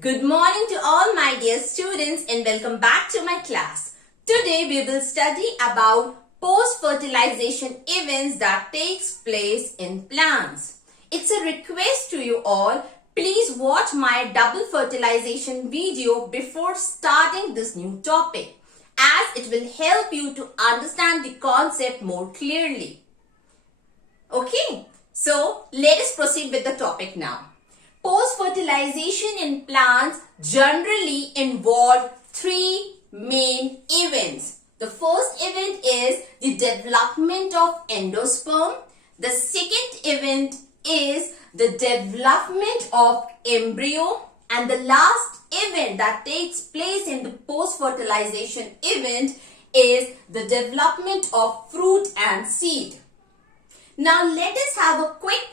Good morning to all my dear students and welcome back to my class. Today we will study about post-fertilization events that takes place in plants. It's a request to you all, please watch my double fertilization video before starting this new topic, as it will help you to understand the concept more clearly. Okay, so let us proceed with the topic now. Post-fertilization in plants generally involve three main events. The first event is the development of endosperm. The second event is the development of embryo. And the last event that takes place in the post-fertilization event is the development of fruit and seed. Now let us have a quick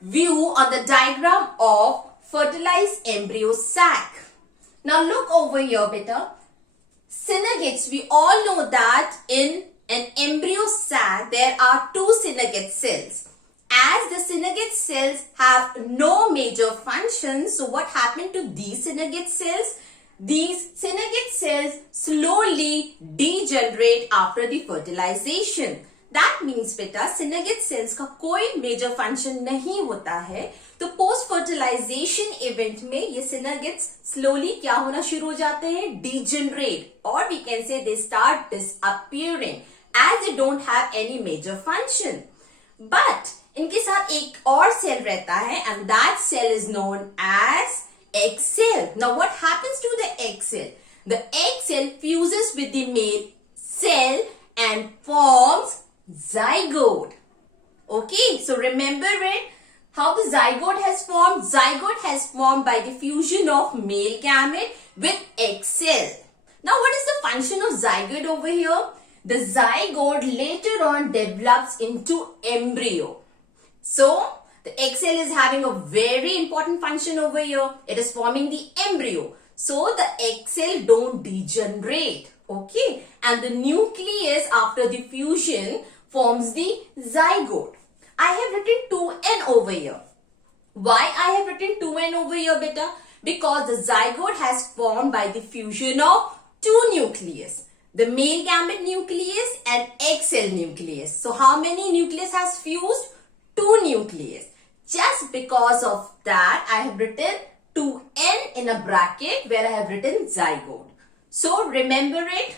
view on the diagram of fertilized embryo sac. Now look over here, beta. Synagogues, we all know that in an embryo sac there are two synagogue cells. As the synagogue cells have no major functions, so what happened to these synagogue cells? These synagogue cells slowly degenerate after the fertilization. That means बेटा synagogue cells का कोई major function नहीं होता है, तो post fertilization event में ये synagogues slowly क्या होना शुरू हो जाते हैं? Degenerate, or we can say they start disappearing as they don't have any major function. But इनके साथ एक और cell रहता है and that cell is known as egg cell. Now what happens to the egg cell? The egg cell fuses with the male cell and forms zygote. Okay, so remember it. How the zygote has formed? Zygote has formed by the fusion of male gamete with egg cell. Now what is the function of zygote over here? The zygote later on develops into embryo. So the egg cell is having a very important function over here. It is forming the embryo. So the egg cell don't degenerate. Okay, and the nucleus after the fusion forms the zygote. I have written 2n over here. Why I have written 2n over here, beta? Because the zygote has formed by the fusion of two nucleus. The male gamete nucleus and egg cell nucleus. So how many nucleus has fused? 2 nucleus. Just because of that, I have written 2n in a bracket where I have written zygote. So remember it.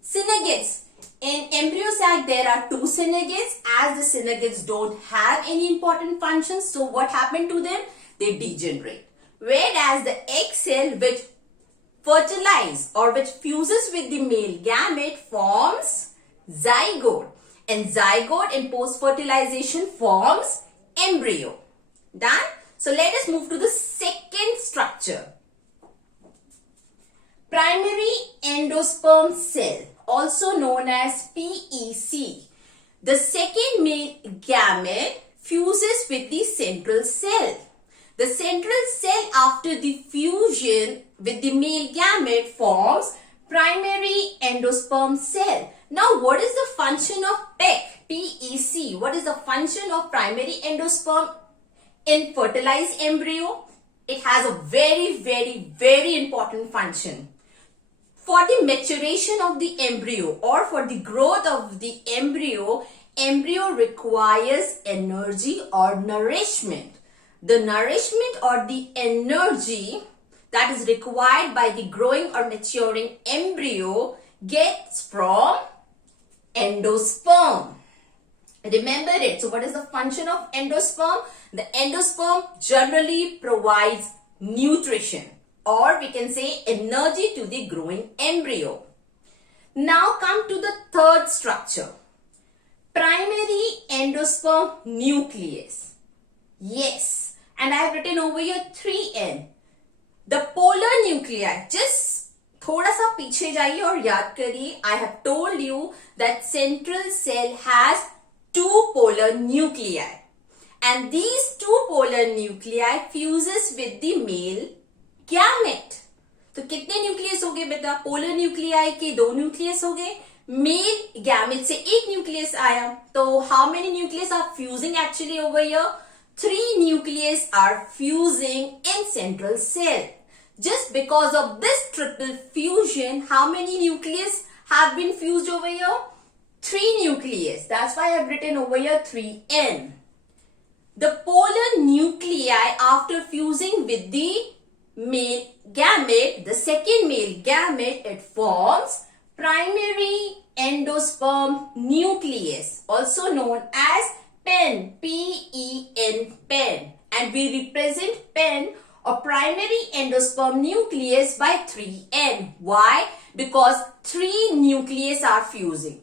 Synagogues. In embryo sac, there are two synagogues. As the synagogues don't have any important functions, so what happened to them? They degenerate. Whereas the egg cell which fertilize or which fuses with the male gamete forms zygote. And zygote in post-fertilization forms embryo. Done? So let us move to the second structure. Primary endosperm cell, also known as PEC. The second male gamete fuses with the central cell. The central cell after the fusion with the male gamete forms primary endosperm cell. Now what is the function of PEC? What is the function of primary endosperm in fertilized embryo? It has a very important function. For the maturation of the embryo or for the growth of the embryo requires energy or nourishment. The nourishment or the energy that is required by the growing or maturing embryo gets from endosperm. Remember it. So what is the function of endosperm? The endosperm generally provides nutrition, or we can say energy to the growing embryo. Now come to the third structure. Primary endosperm nucleus. Yes, and I have written over here 3n. The polar nuclei. Just थोड़ा सा पीछे जाइए और याद करिए. I have told you that central cell has two polar nuclei. And these two polar nuclei fuses with the male gamete. तो कितने nucleus हो गए बेटा? पोलर न्यूक्लियाई के 2 न्यूक्लियस हो गए. मेल गैमेट से 1 न्यूक्लियस आया. तो how many nucleus are fusing actually over here? 3 nucleus are fusing in central cell. Just because of this triple fusion, how many nucleus have been fused over here? 3 nucleus. That's why I've written over here 3N. The polar nuclei, after fusing with the male gamete, the second male gamete, it forms primary endosperm nucleus, also known as pen, P-E-N, pen. And we represent pen or primary endosperm nucleus by 3N. Why? Because 3 nucleus are fusing.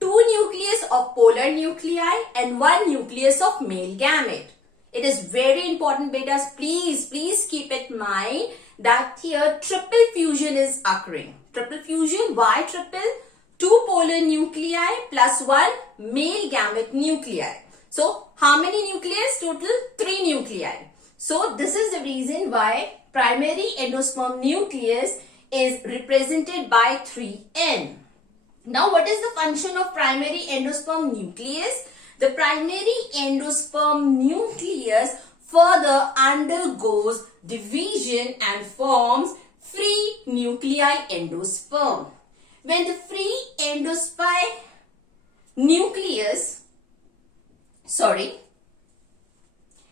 2 nucleus of polar nuclei and 1 nucleus of male gamete. It is very important, betas. Please keep it in mind that here triple fusion is occurring. Triple fusion, why triple? 2 polar nuclei plus 1 male gamete nuclei. So, how many nucleus? Total 3 nuclei. So, this is the reason why primary endosperm nucleus is represented by 3N. Now, what is the function of primary endosperm nucleus? The primary endosperm nucleus further undergoes division and forms free nuclei endosperm. When the free endosperm nucleus,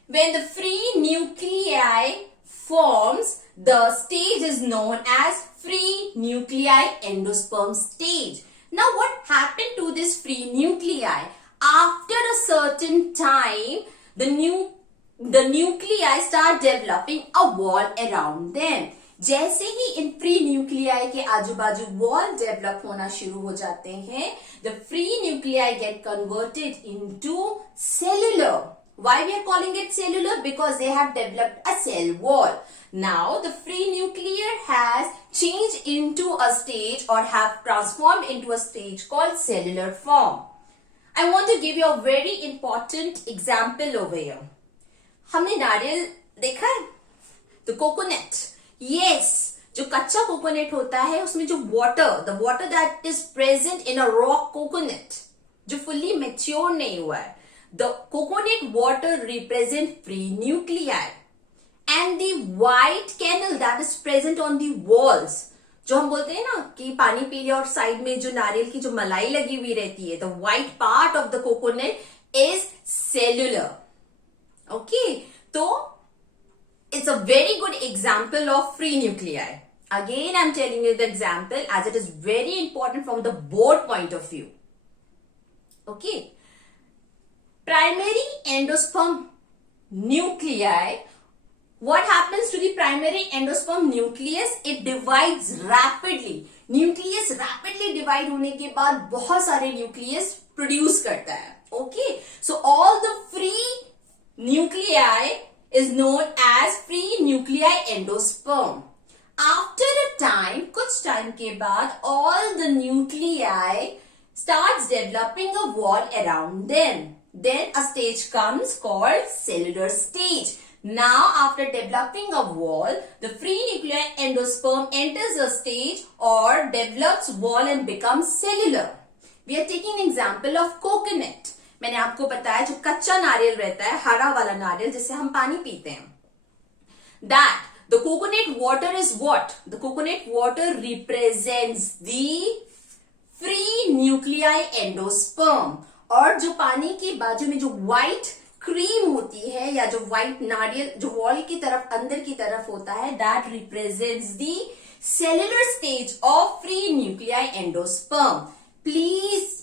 when the free nuclei forms, the stage is known as free nuclei endosperm stage. Now, what happened to this free nuclei? After a certain time, the nuclei start developing a wall around them. जैसे ही in free nuclei के आजू बाजू wall develop होना शुरू हो जाते हैं, the free nuclei get converted into cellular. Why we are calling it cellular? Because they have developed a cell wall. Now, the free nucleus has changed into a stage or have transformed into a stage called cellular form. I want to give you a very important example over here. हमने नारियल देखा है? The coconut. Yes, जो कच्चा coconut होता है उसमें जो the water that is present in a raw coconut, जो fully mature नहीं हुआ है, the coconut water represent free nuclei, and the white kernel that is present on the walls, जो हम बोलते हैं ना कि पानी पी लिया और साइड में जो नारियल की जो मलाई लगी हुई रहती है, the white part of the coconut is cellular. Okay, so it's a very good example of free nuclei. Again, I'm telling you the example as it is very important from the board point of view. Okay. Primary endosperm nuclei. What happens to the primary endosperm nucleus? It divides rapidly. Nucleus rapidly divide होने के बाद बहुत सारे nucleus produce करता है. Okay. So all the free nuclei is known as free nuclei endosperm. After a time, कुछ time के बाद, all the nuclei starts developing a wall around them. Then a stage comes called cellular stage. Now, after developing a wall, the free nuclei endosperm enters a stage or develops wall and becomes cellular. We are taking an example of coconut. मैंने आपको बताया जो कच्चा नारियल रहता है, हरा वाला नारियल जिससे हम पानी पीते हैं. That the coconut water is what? The coconut water represents the free nuclei endosperm. और जो पानी के बाजू में जो white क्रीम होती है या जो white नारियल जो वॉल की तरफ अंदर की तरफ होता है, that represents the cellular stage of free nuclei endosperm. Please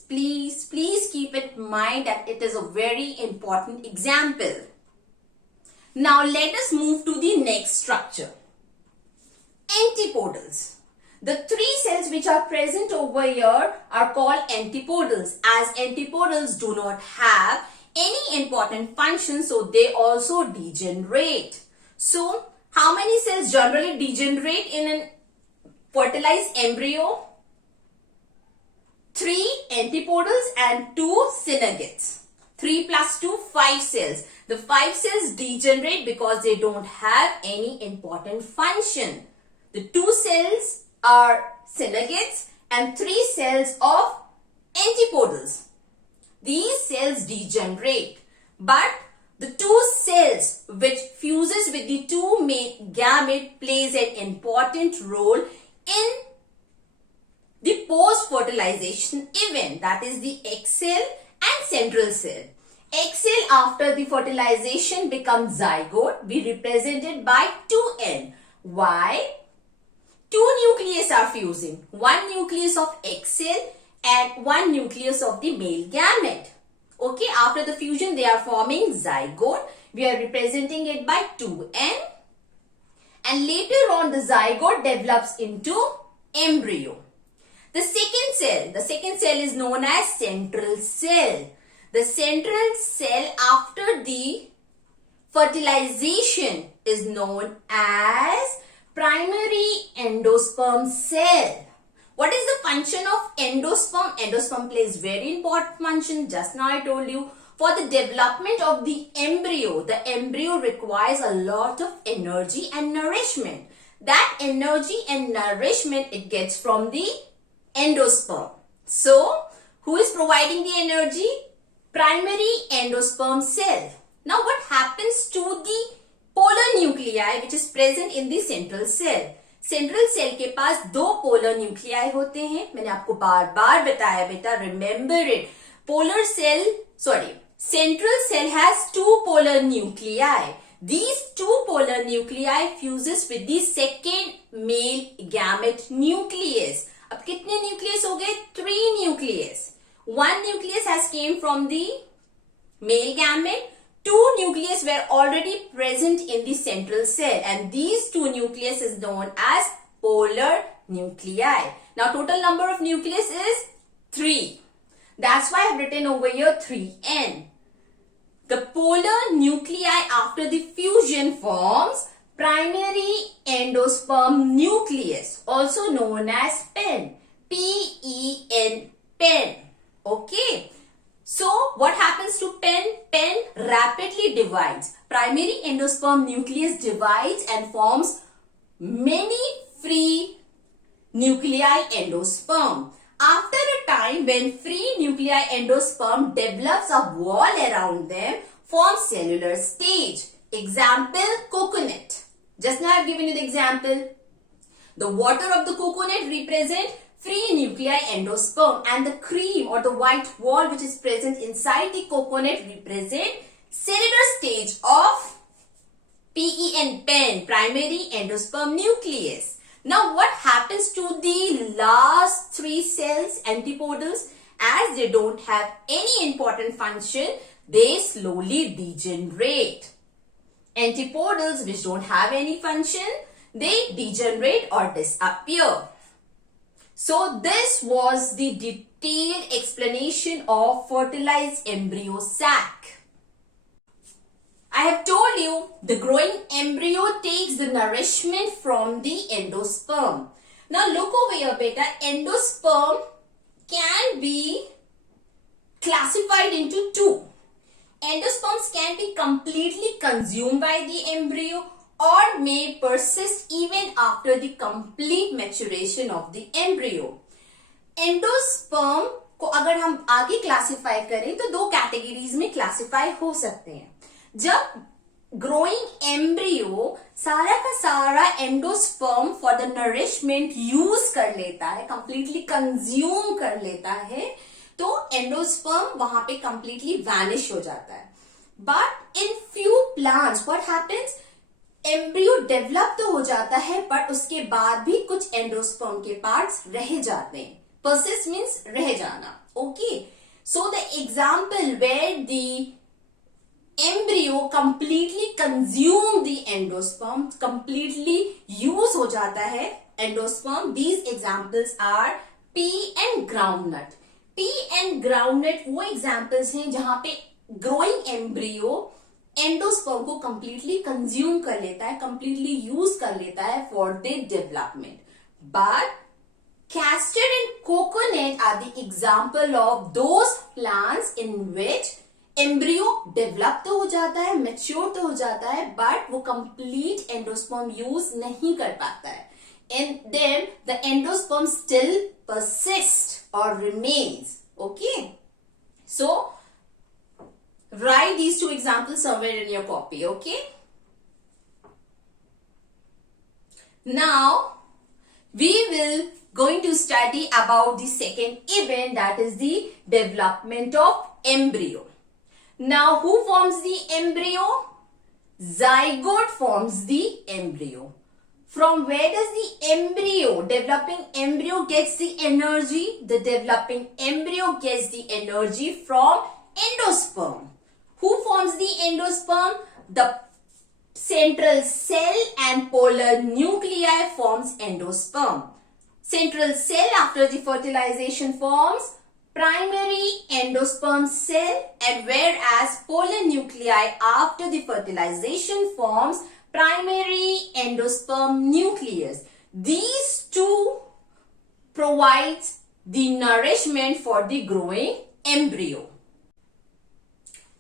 keep it in mind that it is a very important example. Now let us move to the next structure. Antipodals. The 3 cells which are present over here are called antipodals, as antipodals do not have any important function, so they also degenerate. So, how many cells generally degenerate in a fertilized embryo? 3 antipodals and 2 synergates. 3 plus 2, 5 cells. The 5 cells degenerate because they don't have any important function. The 2 cells are synergates and 3 cells of antipodals. These cells degenerate, but The two cells which fuses with the two main gamete plays an important role in the post-fertilization event, that is the egg cell and central cell. Egg cell after the fertilization becomes zygote. We represent it by 2N. Why? Two nucleus are fusing. One nucleus of egg cell and one nucleus of the male gamete. Okay, after the fusion they are forming zygote. We are representing it by 2N. And later on the zygote develops into embryo. The second cell is known as central cell. The central cell after the fertilization is known as primary endosperm cell. What is the function of endosperm? Endosperm plays very important function. Just now I told you, for the development of the embryo requires a lot of energy and nourishment. That energy and nourishment it gets from the endosperm. So, who is providing the energy? Primary endosperm cell. Now, what happens to the polar nuclei which is present in the central cell? Central cell के पास दो polar nuclei होते हैं. मैंने आपको बार बार बताया बेटा, remember it. Central cell has two polar nuclei. These two polar nuclei fuses with the second male gamete nucleus. अब कितने nucleus हो गए? 3 nucleus. One nucleus has came from the male gamete. Two nucleus were already present in the central cell, and these two nucleus is known as polar nuclei. Now total number of nucleus is 3. That's why I have written over here 3N. The polar nuclei after the fusion forms primary endosperm nucleus, also known as pen. P-E-N, pen. Okay. So, what happens to pen? Pen rapidly divides. Primary endosperm nucleus divides and forms many free nuclei endosperm. After a time, when free nuclei endosperm develops a wall around them, forms cellular stage. Example, coconut. Just now I have given you the example. The water of the coconut represent free nuclei endosperm, and the cream or the white wall which is present inside the coconut represent cellular stage of PEN, pen, primary endosperm nucleus. Now what happens to the last 3 cells, antipodals? As they don't have any important function, they slowly degenerate. Antipodals which don't have any function, they degenerate or disappear. So this was the detailed explanation of fertilized embryo sac. I have told you the growing embryo takes the nourishment from the endosperm. Now look over here beta, endosperm can be classified into 2. Endosperms can be completely consumed by the embryo or may persist even after the complete maturation of the embryo. Endosperm को अगर हम आगे classify करें तो 2 categories में classify हो सकते हैं. जब ग्रोइंग एम्ब्रियो सारा का सारा endosperm for the nourishment use कर लेता है, कंप्लीटली कंज्यूम कर लेता है, तो एंडोस्पर्म वहां पे कंप्लीटली वैनिश हो जाता है. But in few plants what happens, embryo develop तो हो जाता है बट उसके बाद भी कुछ एंडोस्पर्म के पार्ट्स रह जाते हैं. परसिस्ट मीन्स रह जाना. Okay, so the example where the embryo completely consume the endosperm, completely use हो जाता है endosperm. These examples are pea and groundnut. Pea and groundnut वो examples हैं जहां पे growing embryo endosperm को completely consume कर लेता है, completely use कर लेता है for their development. But custard and coconut are the example of those plants in which embryo develop तो हो जाता है, मैच्योर तो हो जाता है, बट वो कंप्लीट एंडोस्पर्म यूज नहीं कर पाता है. And then the endosperm still persist और remains. Okay, so write these two examples somewhere in your copy, okay? Now, we will going to study about the second event, that is the development of embryo. Now, who forms the embryo? Zygote forms the embryo. From where does the embryo, developing embryo gets the energy? The developing embryo gets the energy from endosperm. Who forms the endosperm? The central cell and polar nuclei forms endosperm. Central cell after the fertilization forms primary endosperm cell, and whereas polar nuclei after the fertilization forms primary endosperm nucleus. These two provides the nourishment for the growing embryo.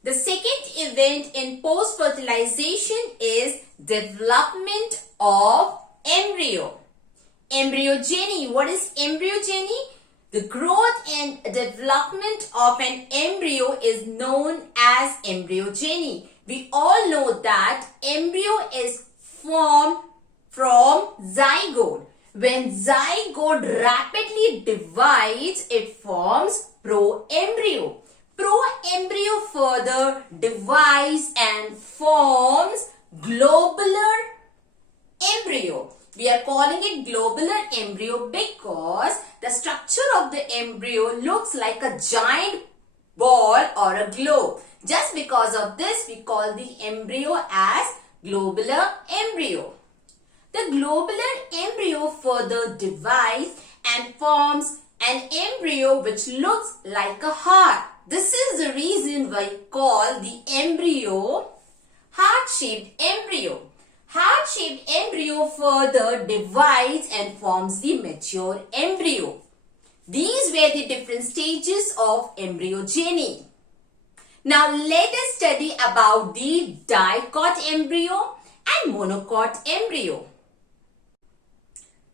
The second event in post-fertilization is development of embryo. Embryogeny. What is embryogeny? The growth and development of an embryo is known as embryogeny. We all know that embryo is formed from zygote. When zygote rapidly divides, it forms proembryo. Proembryo further divides and forms globular embryo. We are calling it globular embryo because the structure of the embryo looks like a giant ball or a globe. Just because of this, we call the embryo as globular embryo. The globular embryo further divides and forms an embryo which looks like a heart. This is the reason why we call the embryo heart-shaped embryo. Heart-shaped embryo further divides and forms the mature embryo. These were the different stages of embryogeny. Now let us study about the dicot embryo and monocot embryo.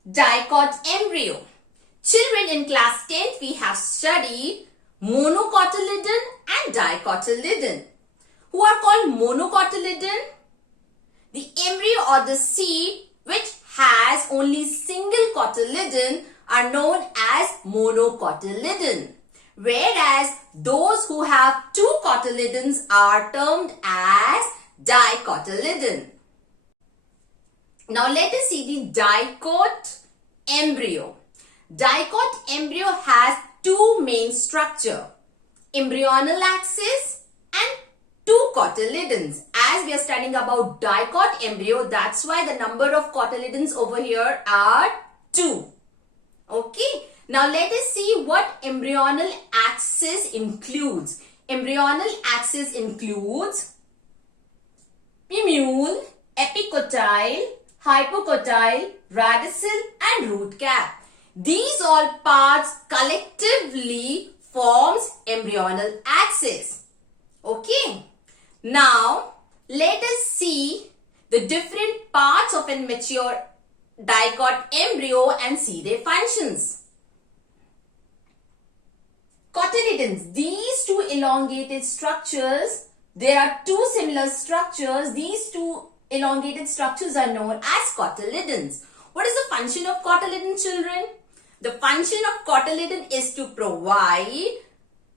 Dicot embryo. Children, in class 10th we have studied monocotyledon and dicotyledon. Who are called monocotyledon? The embryo or the seed which has only single cotyledon are known as monocotyledon, whereas those who have two cotyledons are termed as dicotyledon. Now let us see the dicot embryo. Dicot embryo has two main structure, embryonal axis and two cotyledons. As we are studying about dicot embryo, that's why the number of cotyledons over here are 2. Okay. Now let us see what embryonal axis includes. Embryonal axis includes plumule, epicotyle, hypocotyle, radicule and root cap. These all parts collectively forms embryonal axis. Okay. Now, let us see the different parts of a mature dicot embryo and see their functions. Cotyledons. These two elongated structures, there are two similar structures. These two elongated structures are known as cotyledons. What is the function of cotyledon, children? The function of cotyledon is to provide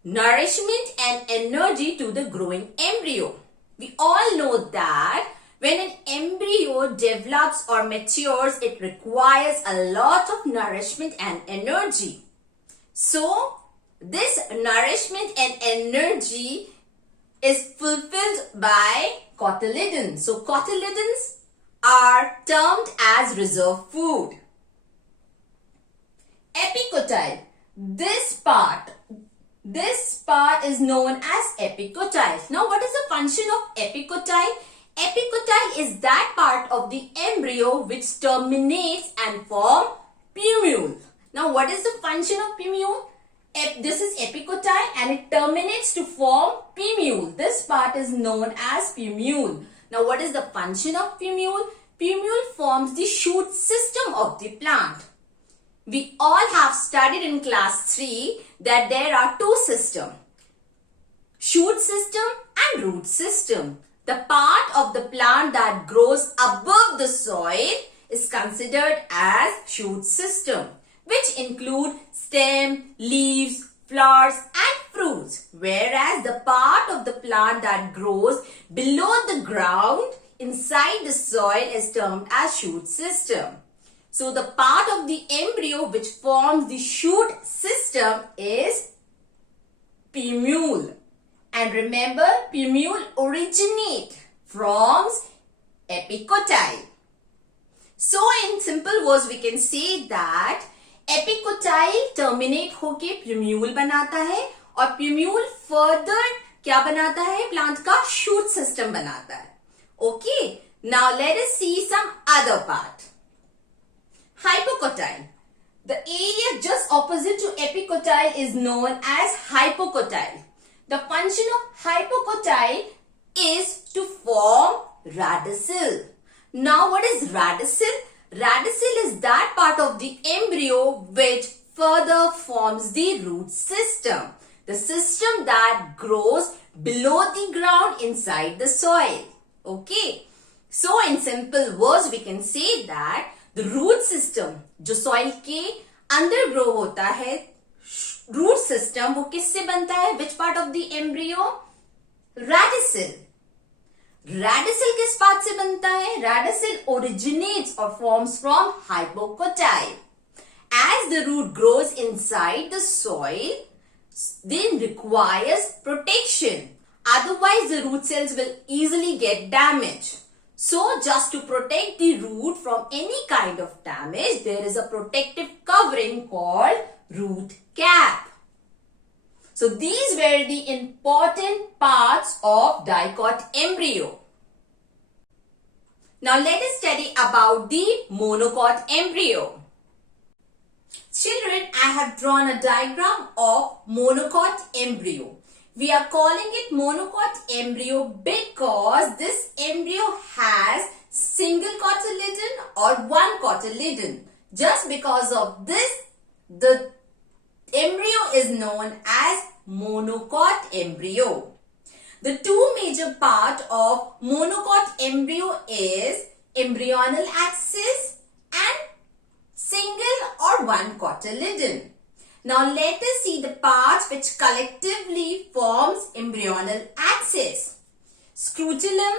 nourishment and energy to the growing embryo. We all know that when an embryo develops or matures, it requires a lot of nourishment and energy. So, this nourishment and energy is fulfilled by cotyledons. So, cotyledons are termed as reserve food. Epicotyle. This part is known as epicotyle. Now, what is the function of epicotyle? Epicotyle is that part of the embryo which terminates and form plumule. Now, what is the function of plumule? This is epicotyle and it terminates to form plumule. This part is known as plumule. Now, what is the function of plumule? Plumule forms the shoot system of the plant. We all have studied in class 3 that there are two systems, shoot system And root system. The part of the plant that grows above the soil is considered as shoot system, which include stem, leaves, flowers and fruits. Whereas the part of the plant that grows below the ground inside the soil is termed as shoot system. So the part of the embryo which forms the shoot system is plumule. And remember, plumule originate from epicotyle. So in simple words we can say that epicotyle terminate होके plumule बनाता है और plumule further क्या बनाता है? Plant का shoot system बनाता है. Okay, now let us see some other part. Hypocotyle. The area just opposite to epicotyle is known as hypocotyle. The function of hypocotyle is to form radicule. Now what is radicule? Radicule is that part of the embryo which further forms the root system. The system that grows below the ground inside the soil. Okay. So in simple words we can say that the root system जो soil के अंदर grow होता है, root system वो किससे बनता है? Which part of the embryo? Radicule. Radicule किस part से बनता है? Radicule originates or forms from hypocotyle. As the root grows inside the soil, then requires protection. Otherwise, the root cells will easily get damaged. So, just to protect the root from any kind of damage, there is a protective covering called root cap. So, these were the important parts of dicot embryo. Now, let us study about the monocot embryo. Children, I have drawn a diagram of monocot embryo. We are calling it monocot embryo because this embryo has single cotyledon or one cotyledon. Just because of this, the embryo is known as monocot embryo. The two major parts of monocot embryo is embryonal axis and single or one cotyledon. Now let us see the parts which collectively forms embryonal axis. Scutellum,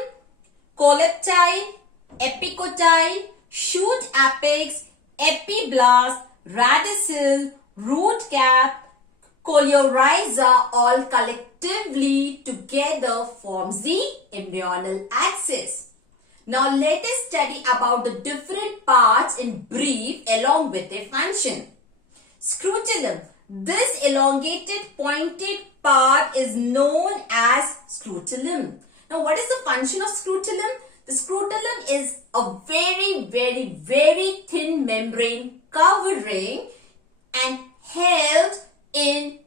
coleoptile, epicotyle, shoot apex, epiblast, radicule, root cap, coleorhiza all collectively together forms the embryonal axis. Now let us study about the different parts in brief along with their function. Scutellum. This elongated pointed part is known as scutellum. Now what is the function of scutellum? The scutellum is a very thin membrane covering and helps in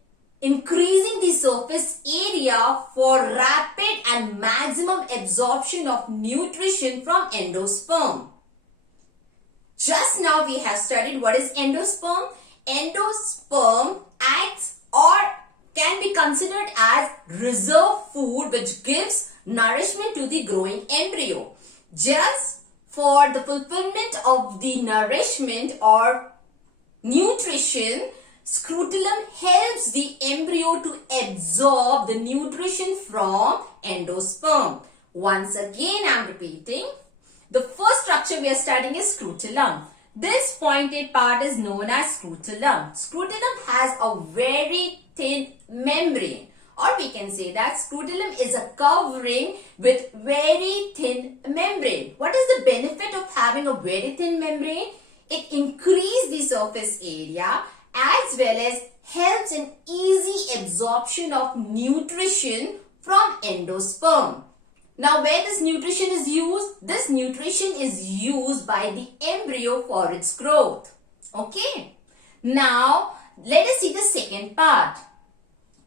increasing the surface area for rapid and maximum absorption of nutrition from endosperm. Just now we have studied what is endosperm. Endosperm acts or can be considered as reserve food which gives nourishment to the growing embryo. Just for the fulfillment of the nourishment or nutrition, scutellum helps the embryo to absorb the nutrition from endosperm. Once again, I am repeating. The first structure we are studying is scutellum. This pointed part is known as scutellum. Scutellum has a very thin membrane, or we can say that scutellum is a covering with very thin membrane. What is the benefit of having a very thin membrane? It increases the surface area as well as helps in easy absorption of nutrition from endosperm. Now where this nutrition is used? This nutrition is used by the embryo for its growth. Okay. Now let us see the second part.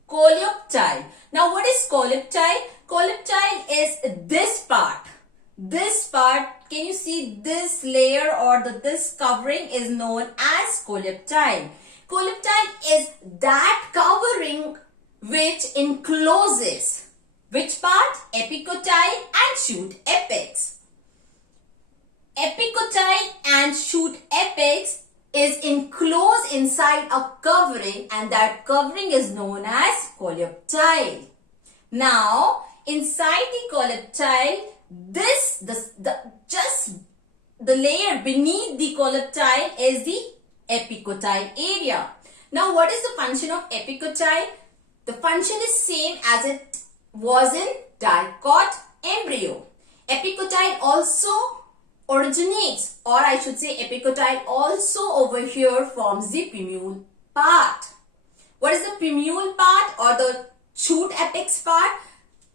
Coleoptile. Now what is coleoptile? Coleoptile is this part. This part, can you see this layer or this covering is known as coleoptile. Coleoptile is that covering which encloses Which part? Epicotyle and shoot apex. Epicotyle and shoot apex is enclosed inside a covering, and that covering is known as coleoptile. Now, inside the coleoptile, the layer beneath the coleoptile is the epicotyle area. Now, what is the function of epicotyle? The function is same as it was in dicot embryo. Epicotyle also originates, or I should say epicotyle also over here forms the primule part. What is the primule part or the shoot apex part?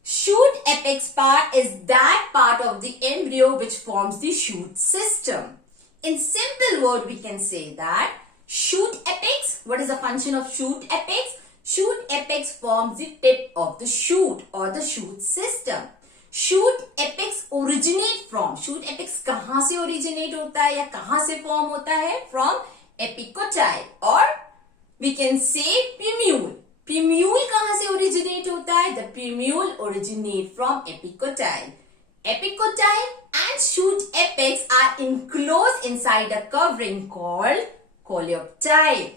Shoot apex part is that part of the embryo which forms the shoot system. In simple word, we can say that shoot apex, what is the function of shoot apex? Shoot apex forms the tip of the shoot or the shoot system. Shoot apex originate from, shoot apex कहाँ से originate होता है या कहाँ से form होता है? From epicotyle, or we can say primule. Primule कहाँ से originate होता है? The primule originate from epicotyle. Epicotyle and shoot apex are enclosed inside a covering called coleoptile.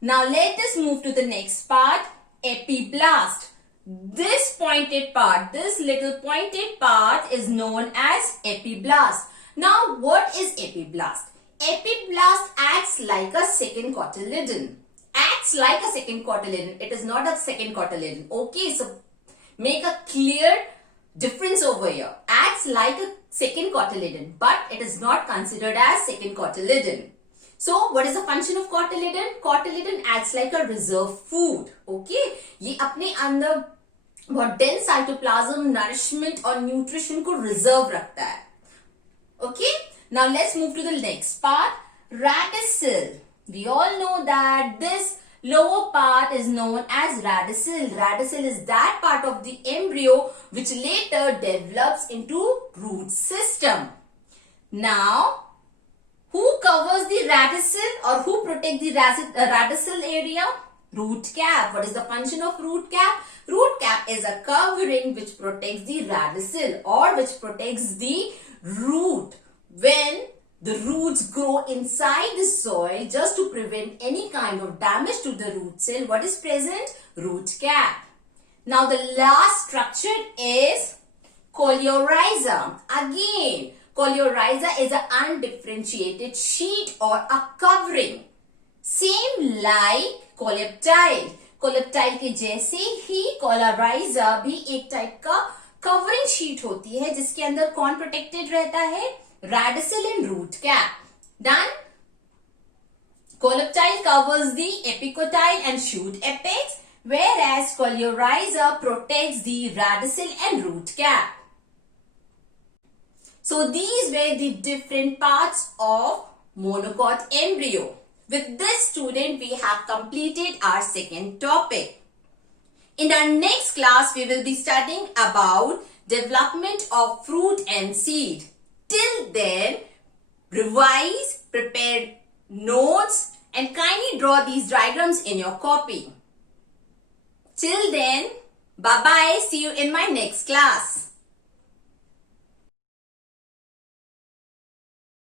Now let us move to the next part, epiblast. This pointed part, this little pointed part is known as epiblast. Now what is epiblast? Epiblast acts like a second cotyledon. Acts like a second cotyledon. It is not a second cotyledon. Okay, so make a clear difference over here. Acts like a second cotyledon, but it is not considered as second cotyledon. So, what is the function of cotyledon? Cotyledon acts like a reserve food. Okay, ये अपने अंदर बहुत dense cytoplasm, nourishment और nutrition को reserve रखता है. Okay, now let's move to the next part, radicule. We all know that this lower part is known as radicule. Radicule is that part of the embryo which later develops into root system. Now, who covers the radicule or who protects the radicule area? Root cap. What is the function of root cap? Root cap is a covering which protects the radicule or which protects the root when the roots grow inside the soil, just to prevent any kind of damage to the root cell. What is present? Root cap. Now the last structure is coleorhiza. Again, coleorhiza is an undifferentiated sheet or a covering. Same like coleoptile. Coleoptile के जैसे ही coleorhiza भी एक type का covering sheet होती है जिसके अंदर कौन प्रोटेक्टेड रहता है? Radicule and root cap. Done? Coleoptile covers the epicotyle and shoot apex, whereas coleorhiza protects the radicule and root cap. So these were the different parts of monocot embryo. With this, student, we have completed our second topic. In our next class, we will be studying about development of fruit and seed. Till then, revise, prepare notes and kindly draw these diagrams in your copy. Till then, bye-bye. See you in my next class.